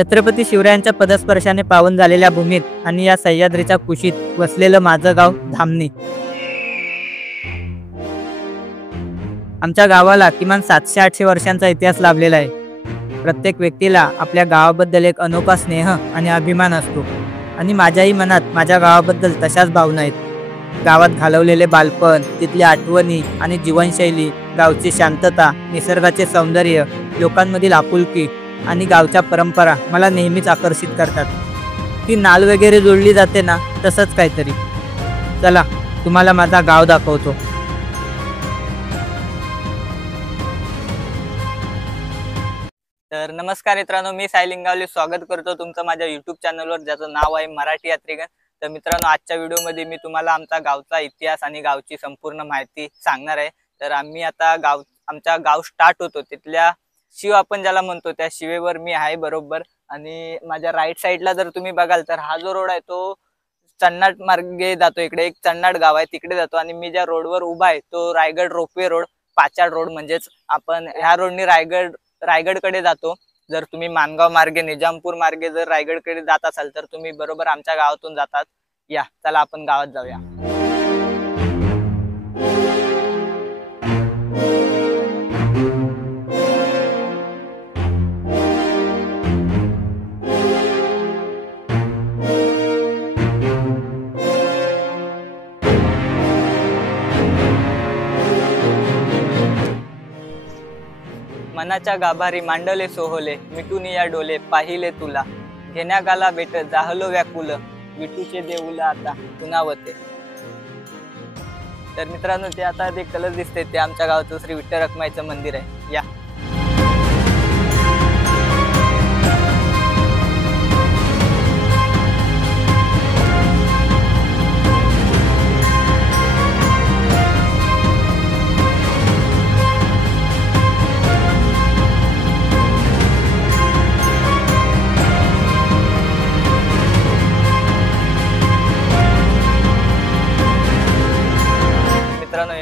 छत्रपती शिवरायांच्या पदस्पर्शाने पावन झालेल्या भूमीत आणि या सह्याद्रीच्या कुशीत वसलेलं माझं गाव धामणी. आमच्या गावाला किमान 700-800 वर्षांचा इतिहास लाभलेला आहे. प्रत्येक व्यक्तीला आपल्या गावाबद्दल एक अनोखा स्नेह आणि अभिमान असतो आणि माझ्याही मनात माझ्या गावाबद्दल तशाच भावना आहेत. गावात घालवलेले बालपण, तिथल्या आठवणी आणि जीवनशैली, गावची शांतता, निसर्गाचे सौंदर्य, लोकांमधील आपुलकी आणि गावच्या परंपरा मला नेहमीच आकर्षित करतात. ती नाल वगैरे जोडली जाते ना, तसंच काहीतरी. चला तुम्हाला माझा गाव दाखवतो. तर नमस्कार मित्रांनो, मी साई लिंगावले स्वागत करतो तुमचं माझ्या यूट्यूब चॅनलवर, ज्याचं नाव आहे मराठी यात्रीगण. तर मित्रांनो, आजच्या व्हिडिओमध्ये मी तुम्हाला आमचा गावचा इतिहास आणि गावची संपूर्ण माहिती सांगणार आहे. तर आम्ही आता आमचा गाव स्टार्ट होतो तिथल्या शिव आपण ज्याला म्हणतो त्या शिवेवर मी आहे बरोबर. आणि माझ्या राईट साईडला जर तुम्ही बघाल तर हा जो रोड आहे तो चन्नाट मार्गे जातो. इकडे एक चन्नाट गाव आहे तिकडे जातो आणि मी ज्या रोडवर उभा आहे तो Raigad ropeway road, Pachad road. म्हणजेच आपण ह्या रोडनी रायगडकडे जातो. जर तुम्ही मानगाव मार्गे, निजामपूर मार्गे जर रायगडकडे जात असाल तर तुम्ही बरोबर आमच्या गावातून जातात. या चला आपण गावात जाऊया. मनाच्या गाभारी मांडले सोहले, मिटून या डोले पाहिले तुला, घेण्या गाला बेट जाहलो व्याकुल, विटूचे देऊला आता पुनावते. तर मित्रांनो, ते आता जे कलर दिसते ते आमच्या गावाचं श्री विठ्ठल रखुमाईचं मंदिर आहे. या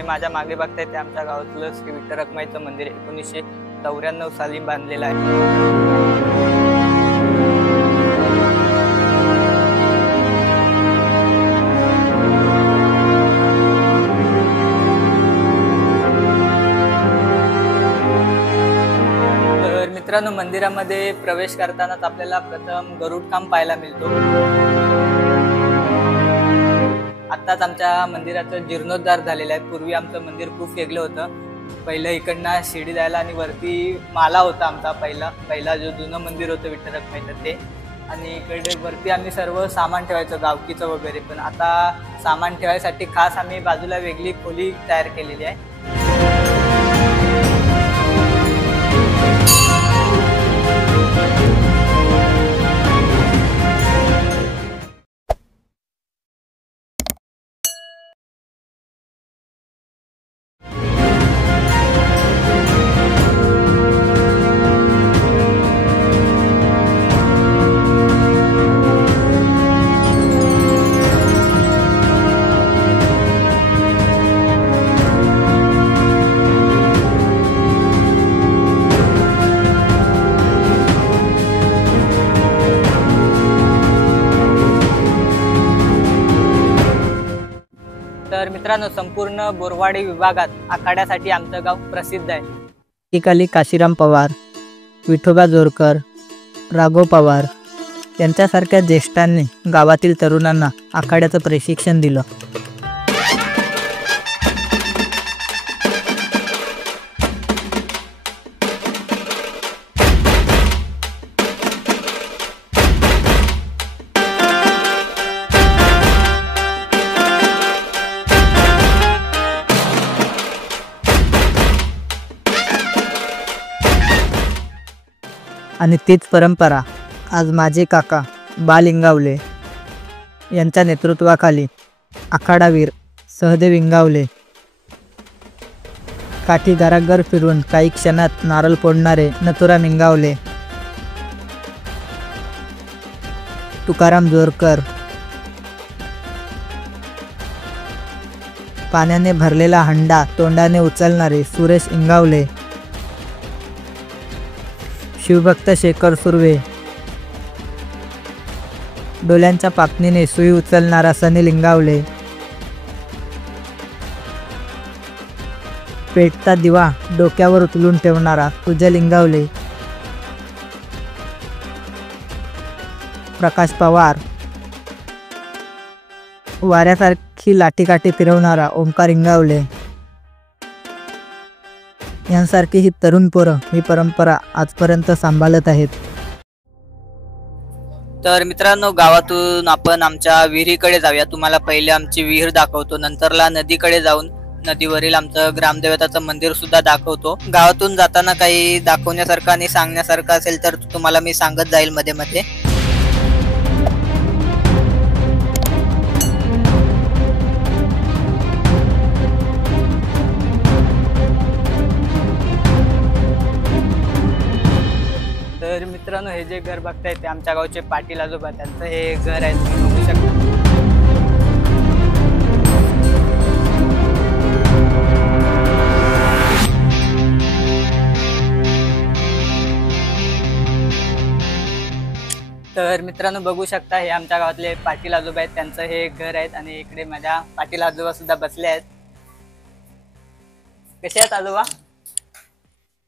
माझ्या मागे बघताय ते आमच्या गावातलं श्री विठ्ठल रखुमाईचं मंदिर 1994 साली बांधलेलं आहे. तर मित्रांनो, मंदिरामध्ये प्रवेश करतानाच आपल्याला प्रथम गरुड काम पाहायला मिळतो. आत्ताच आमच्या मंदिराचं जीर्णोद्धार झालेला आहे. पूर्वी आमचं मंदिर खूप वेगळं होतं. पहिलं इकडनं शिडी जायला आणि वरती माला होता आमचा पहिला जो जुनं मंदिर होतं विठ्ठल रखुमाईचं ते. आणि इकडे वरती आम्ही सर्व सामान ठेवायचं गावकीचं वगैरे. पण आता सामान ठेवायसाठी खास आम्ही बाजूला वेगळी खोली तयार केलेली आहे. तर मित्रांनो, संपूर्ण बोरवाडी विभागात आखाड्यासाठी आमचं गाव प्रसिद्ध आहे. एकाली काशीराम पवार, विठोबा जोरकर, राघव पवार यांच्यासारख्या ज्येष्ठांनी गावातील तरुणांना आखाड्याचं प्रशिक्षण दिलं. आणि तीच परंपरा आज माझे काका बा लिंगावले यांच्या नेतृत्वाखाली आखाडावीर सहदेव इंगावले, काठी घराघर फिरून काही क्षणात नारळ फोडणारे नथुराम इंगावले, तुकाराम जोरकर, पाण्याने भरलेला हंडा तोंडाने उचलणारे सुरेश इंगावले, शिवभक्त शेखर सुर्वे, डोल्यांच्या पापणीने सुई उचलणारा सनी लिंगावले, पेटता दिवा डोक्यावर उचलून ठेवणारा पूजा लिंगावले, प्रकाश पवार, वाऱ्यासारखी लाठीकाठी फिरवणारा ओंकार इंगावले यांसारखी ही तरुण पोरं ही परंपरा आजपर्यंत सांभाळत आहेत. तर मित्रांनो, गावातून आपण आमच्या विहिरीकडे जाऊया. तुम्हाला पहिले आमची विहीर दाखवतो, नंतरला नदीकडे जाऊन नदीवरील आमचं ग्रामदेवताचं मंदिर सुद्धा दाखवतो. गावातून जाताना काही दाखवण्यासारखं आणि सांगण्यासारखं असेल तर तुम्हाला मी सांगत जाईल मध्ये मध्ये. तर मित्रांनो, हे जे घर बघताय ते आमच्या गावचे पाटील आजोबा त्यांचं हे घर आहे, तुम्ही बघू शकता. तर मित्रांनो, बघू शकता हे आमच्या गावातले पाटील आजोबा आहेत, त्यांचं हे घर आहेत. आणि इकडे माझ्या पाटील आजोबा सुद्धा बसले आहेत. कसे आहेत आजोबा?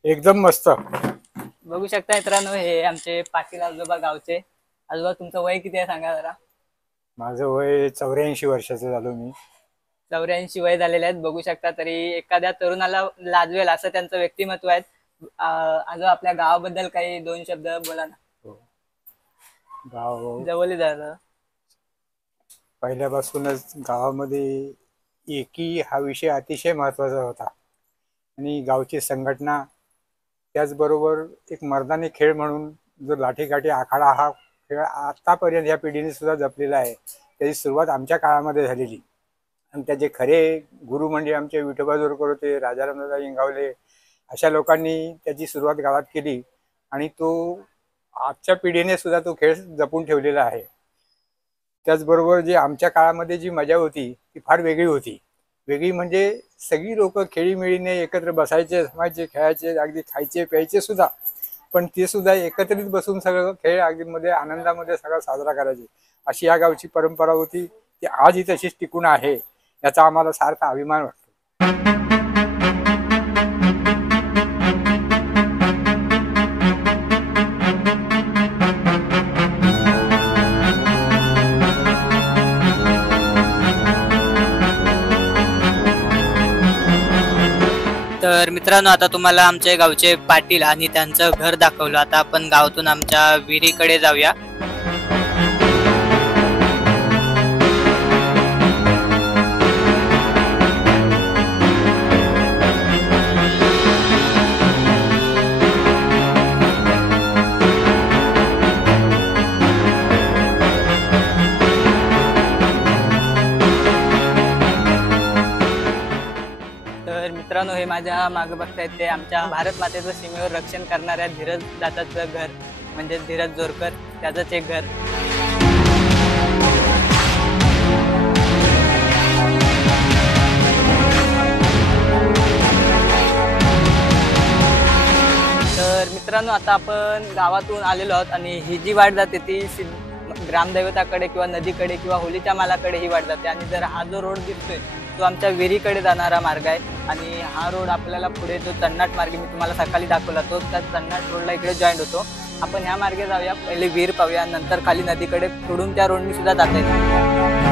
एकदम मस्त. बघू शकता मित्रांनो, हे आमचे पाटील आजोबा गावचे. आजोबा, तुमचं वय किती आहे सांगा जरा. माझं वय 84 वर्षाचं झालो मी. 84 वय झालेले आहेत. बघू शकता, तरी एखाद्या तरुणाला लाजवेल असं त्यांचं व्यक्तिमत्व आहे. आजोबा, आपल्या गावाबद्दल काही 2 शब्द बोला ना. गाव जवळ झालं. पहिल्यापासूनच गावामध्ये एकी हा विषय अतिशय महत्त्वाचा होता आणि गावची संघटना, त्याचबरोबर एक मर्दानी खेळ म्हणून जो लाठीकाठी आखाडा हा खेळ आतापर्यंत या पिढीने सुद्धा जपलेला आहे. त्याची सुरुवात आमच्या काळामध्ये झालेली आणि त्याचे खरे गुरु म्हणजे आमचे विठोबा जोरकर होते, राजारामदादा इंगावले, अशा लोकांनी त्याची सुरुवात गावात केली आणि तो आजच्या पिढीने सुद्धा तो खेळ जपून ठेवलेला आहे. त्याचबरोबर जी आमच्या काळामध्ये जी मजा होती ती फार वेगळी होती. वेगळी म्हणजे सगळी लोक खेळीमेळीने एकत्र बसायचे, जमायचे, खेळायचे, अगदी खायचे प्यायचे सुद्धा, पण ते सुद्धा एकत्रित बसून सगळं खेळ अगदी मध्ये आनंदामध्ये सगळं साजरा करायचे. अशी या गावची परंपरा होती, ती आजही तशीच टिकून आहे. याचा आम्हाला सारखा अभिमान वाटतो. तर मित्रांनो, आता तुम्हाला आमच्या गावचे पाटील आणि त्यांचं घर दाखवलं. आता आपण गावातून आमच्या विहिरीकडे जाऊया. मित्रांनो, हे माझ्या मागे बघतायत ते आमच्या भारत मातेचं सीमेवर रक्षण करणाऱ्या धीरज दादाचं घर, म्हणजे धीरज जोरकर, त्याचंच एक घर. तर मित्रांनो, आता आपण गावातून आलेलो आहोत आणि ही जी वाट जाते ती ग्रामदैवताकडे किंवा नदीकडे किंवा होलीच्या मालाकडे ही वाट जाते. आणि जर हा जो रोड दिसतोय तो आमच्या विहिरीकडे जाणारा मार्ग आहे. आणि हा रोड आपल्याला पुढे जो चन्नाट मार्ग मी तुम्हाला सकाळी दाखवला तो त्या चन्नाट रोडला इकडे जॉईंट होतो. आपण ह्या मार्गे जाऊया, पहिले विहीर पाहूया, नंतर खाली नदीकडे पुढून त्या रोडनी सुद्धा जाता येईल.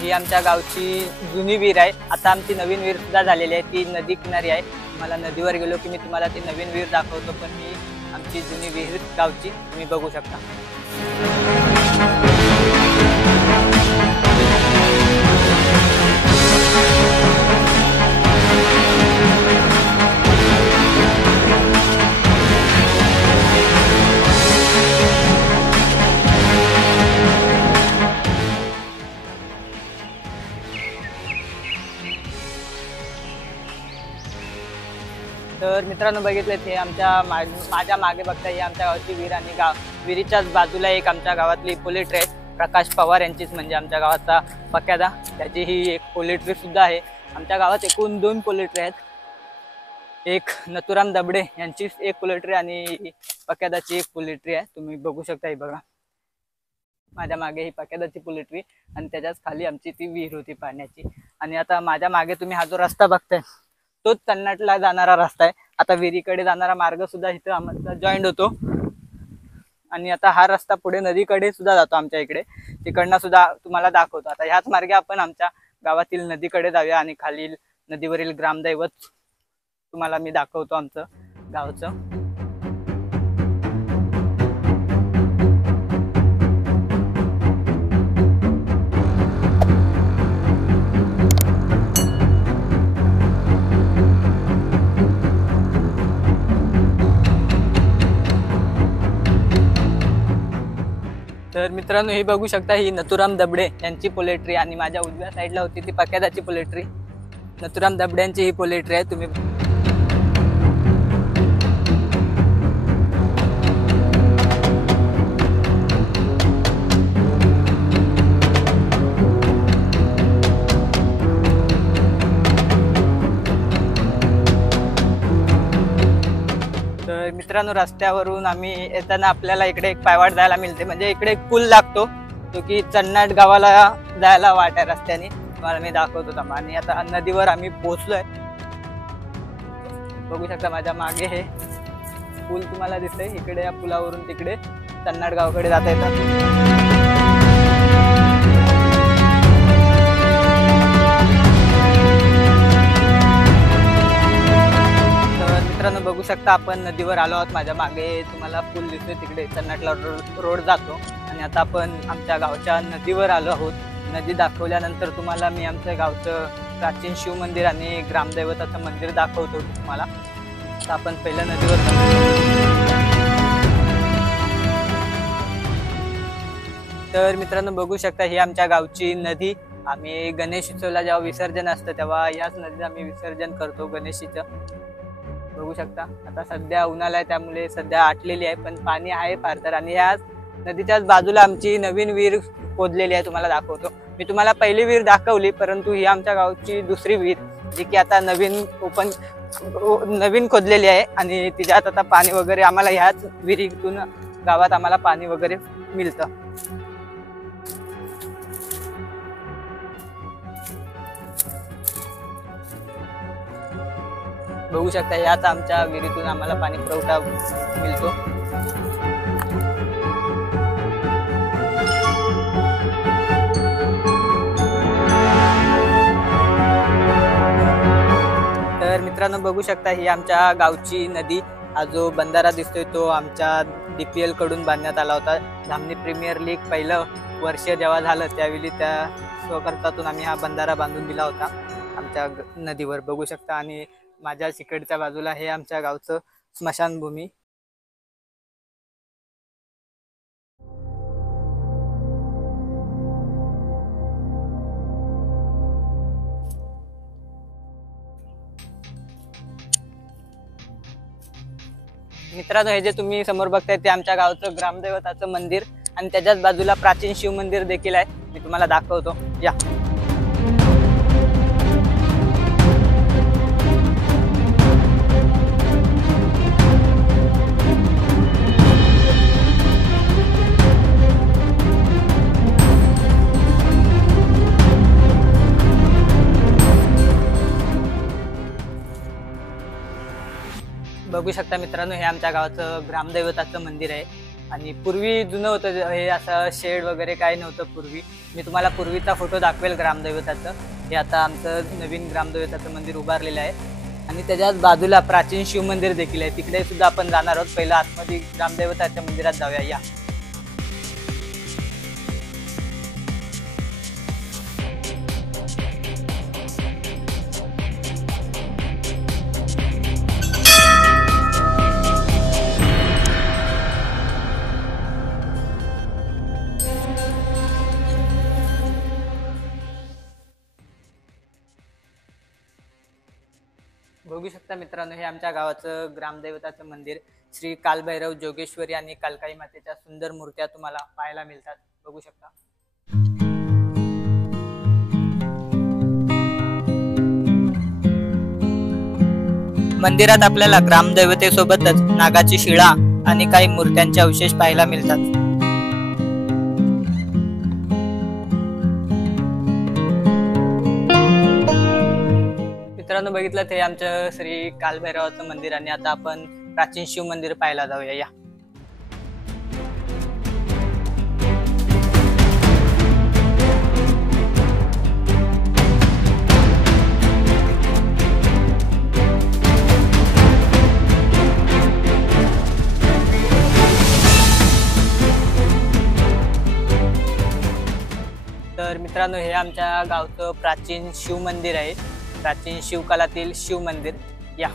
ही आमच्या गावची जुनी विहीर आहे. आता आमची नवीन विहीर सुद्धा झालेली आहे, ती नदी किनारी आहे. मला नदीवर गेलो की मी तुम्हाला ती नवीन विहीर दाखवतो, पण ही आमची जुनी विहीर गावची तुम्ही बघू शकता. तर मित्रांनो बघितले ते माझ्या मागे बघता ही आमच्या गावाची विहीर आणि विहिरीच्याच बाजूला एक आमच्या गावातली पोल्ट्री आहे, प्रकाश पवार यांचीच म्हणजे आमच्या गावाचा पक्यादा, त्याची ही एक पोल्ट्री सुद्धा आहे. आमच्या गावात एकूण 2 पोल्ट्री आहेत, एक नथुराम दबडे यांची एक पोल्ट्री आणि पक्यादाची एक पोल्ट्री आहे. तुम्ही बघू शकता, ही बघा माझ्या मागे ही पक्यादाची पोल्ट्री आणि त्याच्याच खाली आमची ती विहीर होती पाण्याची. आणि आता माझ्या मागे तुम्ही हा जो रस्ता बघताय तोच कन्नडला जाणारा रस्ता आहे. आता विहिरीकडे जाणारा मार्ग सुद्धा इथं आमचा जॉईंट होतो आणि आता हा रस्ता पुढे नदीकडे सुद्धा जातो आमच्या इकडे, तिकडनं सुद्धा तुम्हाला दाखवतो. आता ह्याच मार्गे आपण आमच्या गावातील नदीकडे जाऊया आणि खालील नदीवरील ग्रामदैवत तुम्हाला मी दाखवतो आमचं गावचं. तर मित्रांनो हे बघू शकता, ही नथुराम दबडे यांची पोल्ट्री आणि माझ्या उजव्या साईडला होती ती पक्यादाची पोल्ट्री. नथुराम दबडे यांची ही पोल्ट्री आहे. तुम्ही मित्रांनो रस्त्यावरून आम्ही येताना आपल्याला इकडे एक पायवाट जायला मिळते, म्हणजे इकडे एक पूल लागतो तो की चन्नाट गावाला जायला वाट आहे रस्त्याने, तुम्हाला मी दाखवतो थांबा. आणि आता नदीवर आम्ही पोहोचलोय, बघू शकता माझ्या मागे हे पूल तुम्हाला दिसतंय. इकडे या पुलावरून तिकडे चन्नाट गावाकडे जाता येतात. मित्रांनो बघू शकता आपण नदीवर आलो आहोत. माझ्या मागे तुम्हाला पूल दिसतोय, तिकडे चन्नाटला रोड जातो. आणि आता आपण आमच्या गावच्या नदीवर आलो आहोत. नदी दाखवल्यानंतर तुम्हाला मी आमच्या गावचं प्राचीन शिव मंदिर आणि ग्रामदैवताचं मंदिर दाखवतो तुम्हाला. आता आपण पहिल्या नदीवर तर मित्रांनो बघू शकता ही आमच्या गावची नदी. आम्ही गणेश उत्सवला जेव्हा विसर्जन असतं तेव्हा याच नदीत आम्ही विसर्जन करतो गणेशीचं. बघू शकता आता सध्या उन्हाळा आहे त्यामुळे सध्या आटलेली आहे, पण पाणी आहे फार तर. आणि या नदीच्याच बाजूला आमची नवीन विहीर खोदलेली आहे, तुम्हाला दाखवतो. मी तुम्हाला पहिली विहीर दाखवली, परंतु ही आमच्या गावची दुसरी विहीर जी की आता नवीन खोदलेली आहे आणि तिच्यात आता पाणी वगैरे आम्हाला ह्याच विहिरीतून गावात आम्हाला पाणी वगैरे मिळतं. बघू शकता याच आमच्या विहिरीतून आम्हाला पाणी पुरवठा मिळतो. तर मित्रांनो बघू शकता ही आमच्या गावची नदी. हा जो बंधारा दिसतोय तो आमच्या DPL कडून बांधण्यात आला होता. धामणी प्रीमियर लीग पहिलं वर्ष जेव्हा झालं त्यावेळी त्या स्वखर्चातून आम्ही हा बंधारा बांधून दिला होता आमच्या नदीवर, बघू शकता. आणि माझ्या तिकडच्या बाजूला हे आमच्या गावचं स्मशानभूमी. मित्रांनो हे जे तुम्ही समोर बघताय ते आमच्या गावचं ग्रामदैवताचं मंदिर आणि त्याच्याच बाजूला प्राचीन शिव मंदिर देखील आहे, मी तुम्हाला दाखवतो या. बघू शकता मित्रांनो हे आमच्या गावाचं ग्रामदैवताचं मंदिर आहे. आणि पूर्वी जुनं होतं हे, असं शेड वगैरे काही नव्हतं पूर्वी. मी तुम्हाला पूर्वीचा फोटो दाखवेल ग्रामदैवताचं. हे आता आमचं नवीन ग्रामदैवताचं मंदिर उभारलेलं आहे आणि त्याच्याच बाजूला प्राचीन शिव मंदिर देखील आहे, तिकडे सुद्धा आपण जाणार आहोत. पहिलं आतमध्ये ग्रामदैवताच्या मंदिरात जाऊया या. बघू शकता मित्रांनो, हे आमच्या गावाचं ग्रामदैवताचं मंदिर श्री कालभैरव जोगेश्वरी आणि कालकाई मातेच्या सुंदर मूर्त्या तुम्हाला पाहायला मिळतात. बघू शकता. मंदिरात आपल्याला ग्रामदैवतेसोबतच नागाची शिळा आणि काही मूर्त्यांचे अवशेष पाहायला मिळतात. मित्रांनो, बघितलं ते आमचं श्री कालभैरवाचं मंदिर आणि आता आपण प्राचीन शिव मंदिर पाहायला जाऊया. या तर मित्रांनो, हे आमच्या गावचं प्राचीन शिव मंदिर आहे. प्राचीन शिवकालातील शिव मंदिर. या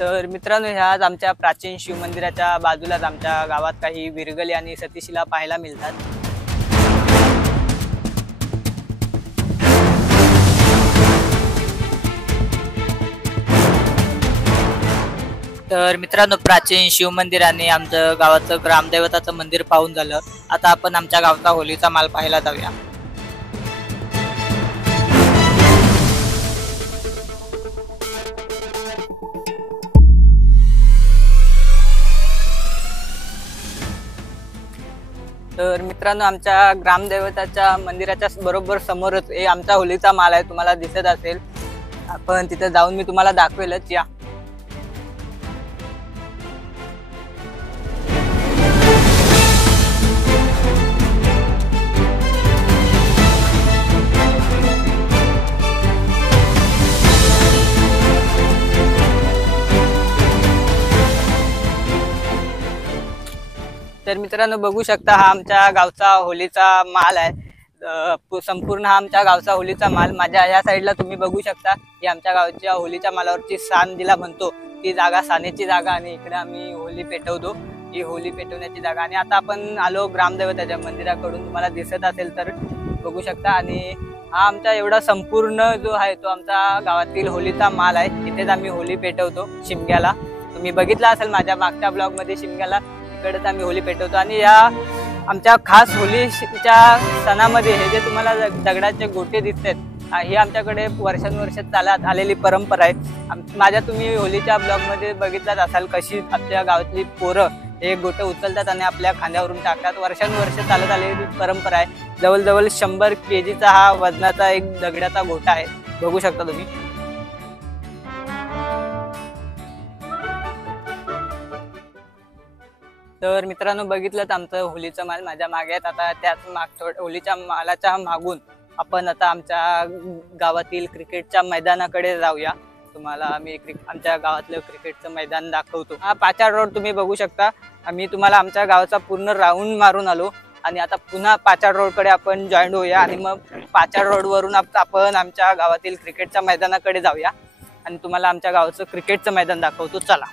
तर मित्रांनो, ह्या आमच्या प्राचीन शिव मंदिराच्या बाजूलाच आमच्या गावात काही विरगले आणि सतीशिला पाहायला मिळतात. तर मित्रांनो, प्राचीन शिव मंदिर आणि आमचं गावाचं ग्रामदैवताचं मंदिर पाहून झालं. आता आपण आमच्या गावचा होलीचा माल पाहायला जाऊया. तर मित्रांनो, आमच्या ग्रामदैवताच्या मंदिराच्या बरोबर समोरच हे आमचा होलीचा माल आहे. तुम्हाला दिसत असेल. आपण तिथे जाऊन मी तुम्हाला दाखवेलच. या तर मित्रांनो, बघू शकता हा आमच्या गावचा होलीचा माल आहे. संपूर्ण हा आमच्या गावचा होलीचा माल. माझ्या या साईडला तुम्ही बघू शकता की आमच्या गावच्या होलीच्या मालावरची सान जिला म्हणतो ती जागा, सानेची जागा, आणि इकडे आम्ही होली पेटवतो. ही होली पेटवण्याची जागा. आणि आता आपण आलो ग्रामदैवताच्या मंदिराकडून. तुम्हाला दिसत असेल तर बघू शकता. आणि हा आमचा एवढा संपूर्ण जो आहे तो आमचा गावातील होलीचा माल आहे. इथेच आम्ही होली पेटवतो शिमग्याला. तुम्ही बघितला असेल माझ्या मागच्या ब्लॉग मध्ये शिमग्याला इकडेच आम्ही होली पेटवतो. आणि या आमच्या खास होलीच्या सणामध्ये हे जे तुम्हाला दगडाचे गोटे दिसतात ही आमच्याकडे वर्षानुवर्ष चालत आलेली परंपरा आहे. माझ्या तुम्ही होलीच्या ब्लॉग मध्ये बघितलाच असाल कशी आमच्या गावातली पोरं हे गोटे उचलतात आणि आपल्या खांद्यावरून टाकतात. वर्षानुवर्ष चालत आलेली परंपरा आहे. जवळजवळ 100 kgचा हा वजनाचा एक दगडाचा गोटा आहे. बघू शकता तुम्ही. तर मित्रांनो, बघितलं आमचं होलीचं माल माझ्या मागे आहेत. आता त्याच होलीच्या मालाच्या मागून आपण आता आमच्या गावातील क्रिकेटच्या मैदानाकडे जाऊया. तुम्हाला आम्ही आमच्या गावातलं क्रिकेटचं मैदान दाखवतो. हा पाचाड रोड तुम्ही बघू शकता. आम्ही तुम्हाला आमच्या गावाचा पूर्ण राऊंड मारून आलो आणि आता पुन्हा पाचाड रोडकडे आपण जॉईन होऊया आणि मग पाचाड रोडवरून आपण आमच्या गावातील क्रिकेटच्या मैदानाकडे जाऊया आणि तुम्हाला आमच्या गावाचं क्रिकेटचं मैदान दाखवतो. चला.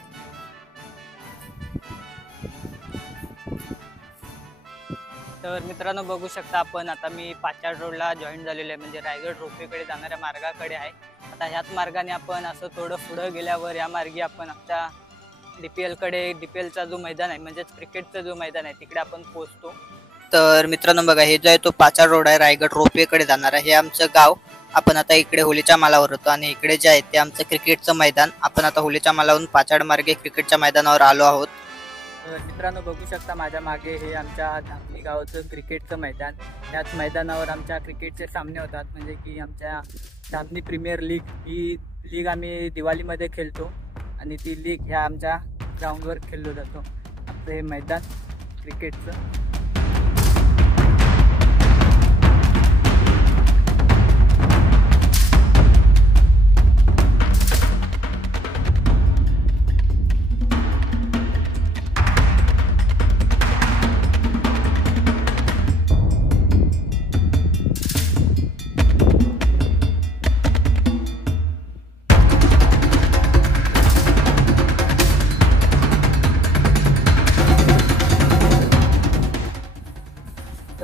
तर मित्रांनो, बघू शकता आपण आता मी पाचाड रोडला जॉईन झालेलो आहे. म्हणजे रायगड रोपवेकडे जाणाऱ्या मार्गाकडे आहे. आता ह्याच मार्गाने आपण असं थोडं पुढं गेल्यावर या मार्गी आपण आमच्या डीपीएलचा जो मैदान आहे म्हणजेच क्रिकेटचा जो मैदान आहे तिकडे आपण पोहोचतो. तर मित्रांनो बघा, हे जो आहे तो पाचाड रोड आहे, रायगड रोपवेकडे जाणार आहे. हे आमचं गाव. आपण आता इकडे होलीच्या मालावर होतो आणि इकडे जे आहे ते आमचं क्रिकेटचं मैदान. आपण आता होलीच्या मालावरून पाचाड मार्गे क्रिकेटच्या मैदानावर आलो आहोत. तर मित्रांनो, बघू शकता माझ्या मागे हे आमच्या धामणी गावाचं क्रिकेटचं मैदान. याच मैदानावर आमच्या क्रिकेटचे सामने होतात. म्हणजे की आमच्या धामणी प्रीमियर लीग ही लीग आम्ही दिवाळीमध्ये खेळतो आणि ती लीग ह्या आमच्या ग्राउंडवर खेळलो जातो. आमचं हे मैदान क्रिकेटचं.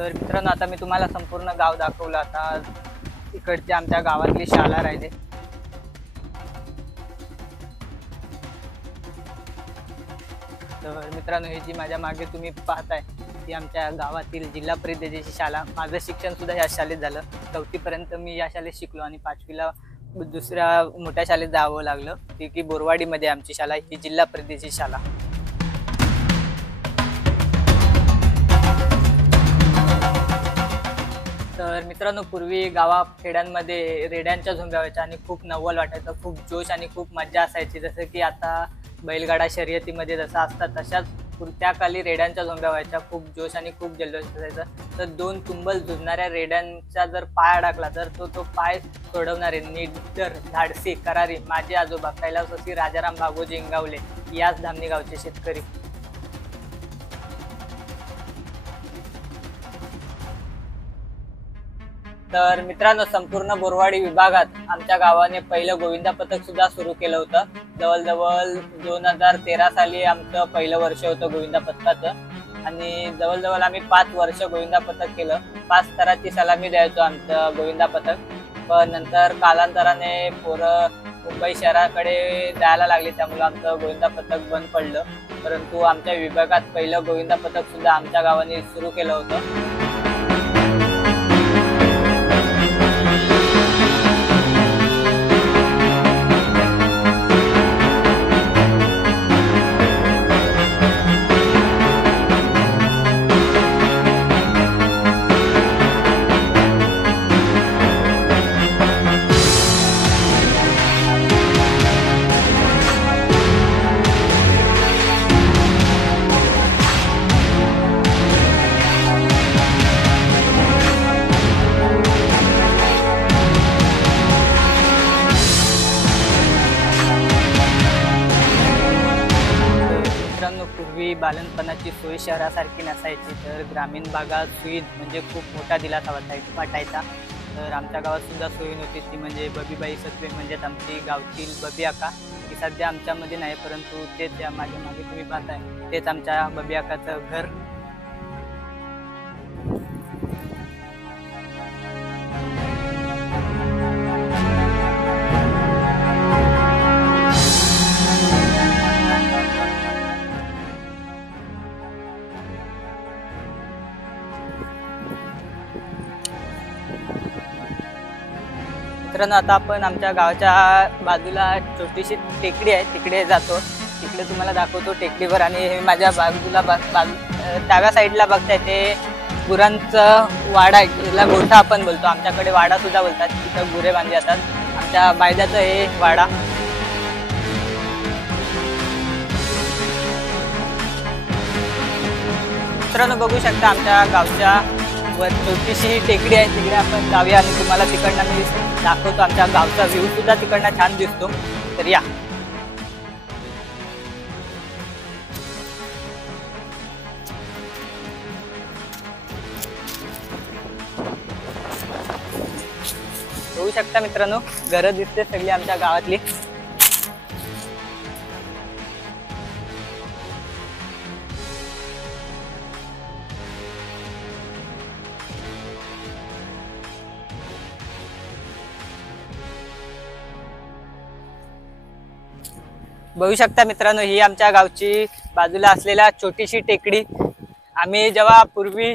तर मित्रांनो आता मी तुम्हाला संपूर्ण गाव दाखवलं. आता इकडची आमच्या गावातली शाळा राहिली. तर मित्रांनो ही जी माझ्या मागे तुम्ही पाहताय ती आमच्या गावातील जिल्हा परिषदेची शाळा. माझं शिक्षण सुद्धा या शाळेत झालं. 4थी पर्यंत मी या शाळेत शिकलो आणि 5वीला दुसऱ्या मोठ्या शाळेत जावं लागलं. ती की बोरवाडीमध्ये आमची शाळा, ही जिल्हा परिषदेची शाळा. तर मित्रांनो पूर्वी गावाखेड्यांमध्ये रेड्यांच्या झुंब्या व्हायच्या आणि खूप नवल वाटायचं, खूप जोश आणि खूप मजा असायची. जसं की आता बैलगाडा शर्यतीमध्ये जसं असतात तशाच त्या काली रेड्यांच्या झोंब्या व्हायच्या. खूप जोश आणि खूप जल्लोष असायचा. तर 2 तुंबल झुंजणाऱ्या रेड्यांचा जर पाय अडकला तर तो पाय सोडवणारे निडर, धाडसी, करारी माझे आजोबा कैलासवासी राजाराम भागोजी इंगावले याच धामणी गावचे शेतकरी. तर मित्रांनो संपूर्ण बोरवाडी विभागात आमच्या गावाने पहिलं गोविंदा पथक सुद्धा सुरू केलं होतं. जवळजवळ 2013 साली आमचं पहिलं वर्ष होतं गोविंदा पथकाचं आणि जवळजवळ आम्ही 5 वर्ष गोविंदा पथक केलं. 5 स्तराची सलामी द्यायचो आमचं गोविंदा पथक. पण नंतर कालांतराने पोरं मुंबई शहराकडे जायला लागली, त्यामुळे आमचं गोविंदा पथक बंद पडलं. परंतु आमच्या विभागात पहिलं गोविंदा पथक सुद्धा आमच्या गावाने सुरू केलं होतं. पूर्वी बालनपणाची सोय शहरासारखी नसायची, तर ग्रामीण भागात सोयी म्हणजे खूप मोठा दिलासा वाटायचा. तर आमच्या गावात सुद्धा सोयी नव्हती. ती म्हणजे बबीबाई सत्वे म्हणजेच आमची गावची बबी आका. ती सध्या आमच्यामध्ये नाही, परंतु तेच माझ्या मागे तुम्ही पाहताय तेच आमच्या बबी आकाचं घर. मित्रांनो आता आपण आमच्या गावाच्या बाजूला छोटीशी टेकडी आहे तिकडे जातो. तिकडे तुम्हाला दाखवतो टेकडीवर. आणि हे माझ्या बाजूला डाव्या साईडला बघताय ते गुरांचं वाडा आहे, याला गोठा आपण बोलतो. आमच्याकडे वाडा सुद्धा बोलतात. तिथं गुरे बांधले जातात. आमच्या बायद्याचं हे वाडा. मित्रांनो बघू शकता आमच्या गावच्या वर छोटीशी टेकडी आहे, तिकडे आपण जाऊया आणि तुम्हाला तिकडनं मी दाखवतो. आमच्या गावचा व्ह्यू सुद्धा तिकडनं छान दिसतो. तर या. बघू शकता मित्रांनो घरं दिसते सगळी आमच्या गावातली. बघू शकता मित्रांनो ही आमच्या गावची बाजूला असलेल्या छोटीशी टेकडी. आम्ही जेव्हा पूर्वी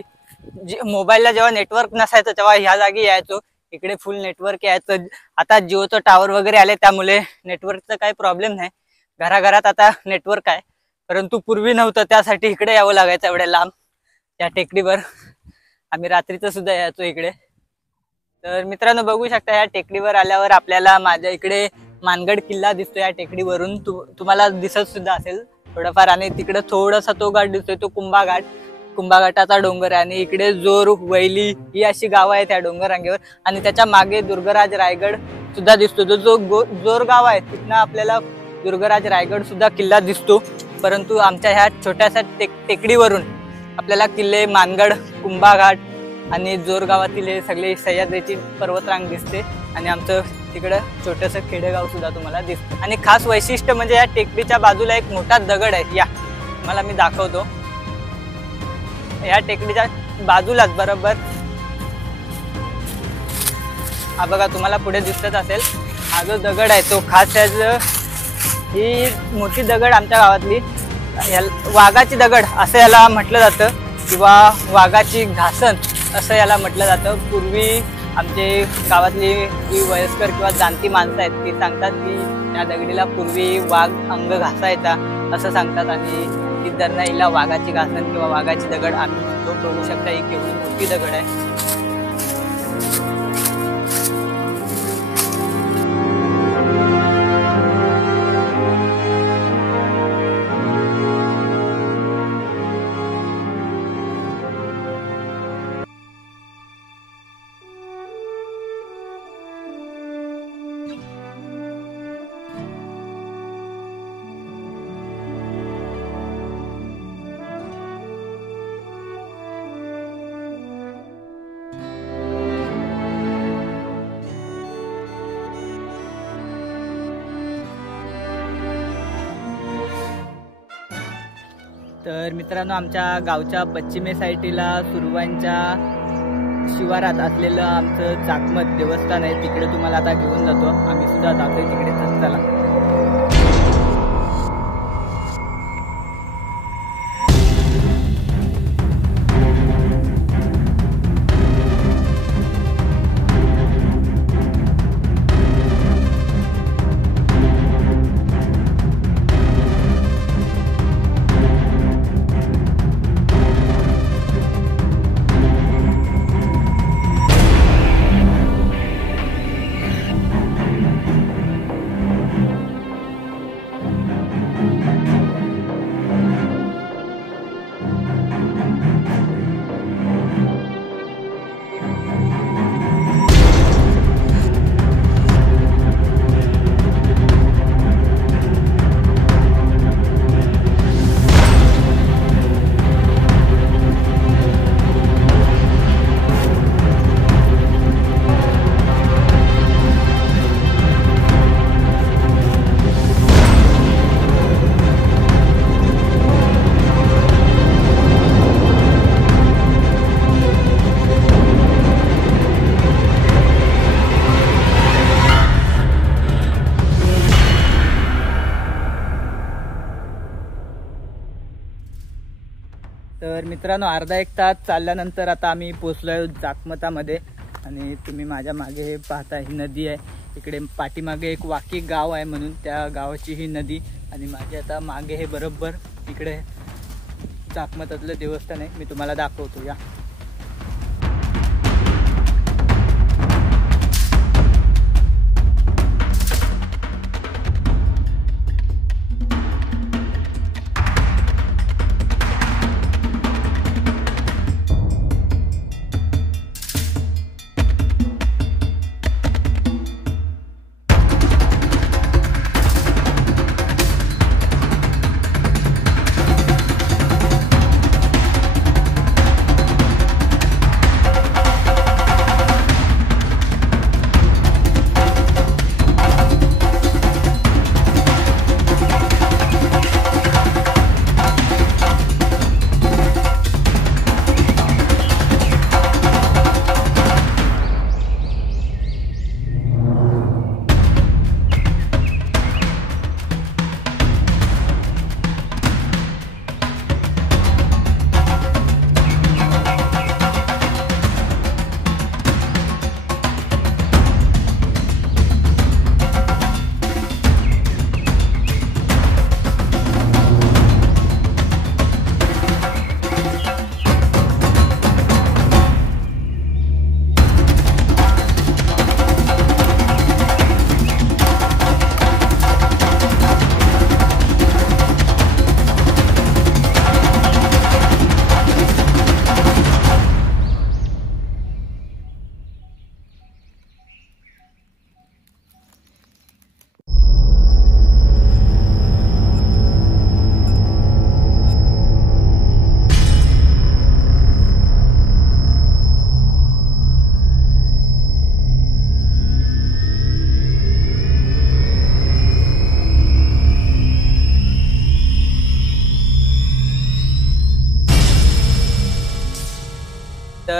मोबाईलला जेव्हा नेटवर्क नसायचं तेव्हा ह्या जागी यायचो. इकडे फुल नेटवर्क यायचं. आता जिओचं टावर वगैरे आले त्यामुळे नेटवर्कचा काही प्रॉब्लेम नाही. घराघरात आता नेटवर्क आहे, परंतु पूर्वी नव्हतं. त्यासाठी इकडे यावं लागायचं एवढ्या लांब. त्या टेकडीवर आम्ही रात्रीचं सुद्धा यायचो इकडे. तर मित्रांनो बघू शकता या टेकडीवर आल्यावर आपल्याला माझ्या इकडे मानगड किल्ला दिसतो. या टेकडीवरून तुम्हाला दिसत सुद्धा असेल थोडंफार. आणि तिकडे थोडासा तो घाट दिसतोय, तो कुंभाघाटाचा डोंगर आहे. आणि इकडे जोर, वैली ही अशी गावं आहेत त्या डोंगर रांगेवर. आणि त्याच्या मागे दुर्गराज रायगड सुद्धा दिसतो. जो जोर गाव आहे तिथनं आपल्याला दुर्गराज रायगड सुद्धा किल्ला दिसतो. परंतु आमच्या ह्या छोट्याशा टेकडीवरून आपल्याला किल्ले मानगड, कुंभाघाट आणि जोर गावातील हे सगळे सह्याद्रीची पर्वतरांग दिसते. आणि आमचं तिकडं छोटंसं खेडेगाव सुद्धा तुम्हाला दिसतं. आणि खास वैशिष्ट्य म्हणजे या टेकडीच्या बाजूला एक मोठा दगड आहे. या मला मी दाखवतो. या टेकडीच्या बाजूलाच बरोबर हा बघा तुम्हाला पुढे दिसत असेल, हा जो दगड आहे तो खास ही मोठी दगड आमच्या गावातली वाघाची दगड असं याला म्हटलं जातं किंवा वाघाची घासन असं याला म्हटलं जातं. पूर्वी आमचे गावातली जी वयस्कर किंवा जाणती माणसं आहेत ती सांगतात की या दगडीला पूर्वी वाघ अंग घासायचा असं सांगतात. आणि ती धरणं हिला वाघाची घासन किंवा वाघाची दगड आम्ही तो बघू शकता, ही केवढी मोठी दगड आहे. तर मित्रांनो, आमच्या गावच्या पश्चिमे साईडला सुरवांच्या शिवारात असलेलं आमचं चाकमत देवस्थान आहे. तिकडे तुम्हाला आता घेऊन जातो, आम्ही सुद्धा जातोय तिकडे. तर चला. तर मित्रांनो, अर्धा एक तास चालल्यानंतर आता आम्ही पोचलोय चाकमतामध्ये. आणि तुम्ही माझ्या मागे हे पाहता, ही नदी आहे. इकडे पाठीमागे एक वाकी गाव आहे म्हणून त्या गावाची ही नदी. आणि माझे आता मागे हे बरोबर इकडे चाकमतातलं देवस्थान आहे, मी तुम्हाला दाखवतो या.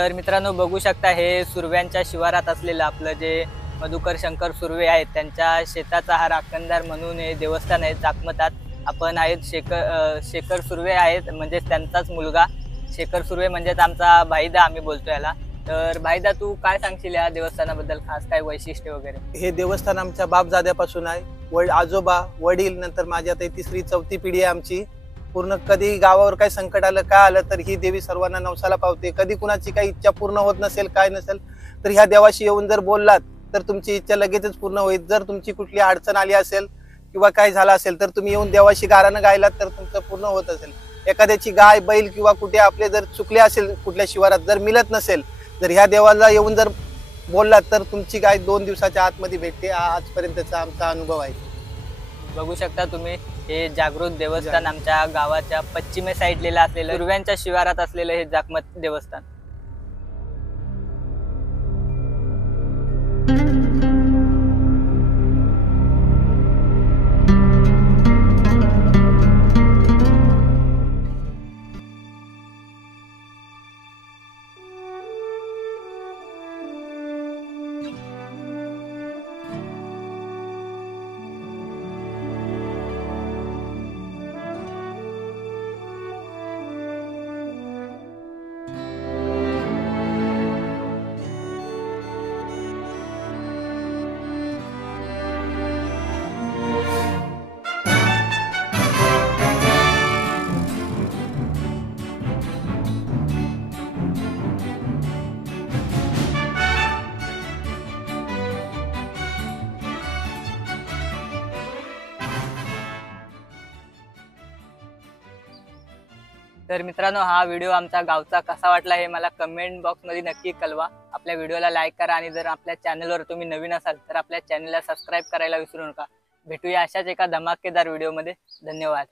तर मित्रांनो बघू शकता हे सुर्व्यांच्या शिवारात असलेलं आपलं जे मधुकर शंकर सुर्वे आहेत त्यांच्या शेताचा हा राखणदार म्हणून हे देवस्थान आहे जाकमतात. आपण आहेत शेखर सुर्वे आहेत म्हणजे त्यांचाच मुलगा शेखर सुर्वे म्हणजेच आमचा भाईदा आम्ही बोलतो याला. तर भाईदा तू काय सांगशील या देवस्थानाबद्दल, खास काय वैशिष्ट्य वगैरे? हे देवस्थान आमच्या बापजाद्यापासून आहे. आजोबा वडील नंतर माझी आता तिसरी चौथी पिढी आहे आमची. पूर्ण कधी गावावर काही संकट आलं काय आलं तर ही देवी सर्वांना नवसाला पावते. कधी कुणाची काही इच्छा पूर्ण होत नसेल काय नसेल तर ह्या देवाशी येऊन जर बोललात तर तुमची इच्छा लगेचच पूर्ण होईल. जर तुमची कुठली अडचण आली असेल किंवा काय झालं असेल तर तुम्ही येऊन देवाशी गारानं गायलात तर तुमचं पूर्ण होत असेल. एखाद्याची गाय बैल किंवा कुठे आपले जर चुकले असेल कुठल्या शिवारात जर मिळत नसेल तर ह्या देवाला येऊन जर बोललात तर तुमची गाय 2 दिवसाच्या आतमध्ये भेटते. आजपर्यंतचा आमचा अनुभव आहे. बघू शकता तुम्ही हे जागृत देवस्थान आमच्या गावाच्या पश्चिमे साईडलेलं असलेलं सुर्व्यांच्या शिवारात असलेलं हे जाकमत देवस्थान. तर मित्रांनो हा व्हिडिओ आमचा गावचा कसा वाटला हे मला कमेंट बॉक्समध्ये नक्की कळवा. आपल्या व्हिडिओला लाईक करा आणि जर आपल्या चॅनलवर तुम्ही नवीन असाल तर आपल्या चॅनलला सबस्क्राईब करायला विसरू नका. भेटूया अशाच एका धमाकेदार व्हिडिओमध्ये. धन्यवाद.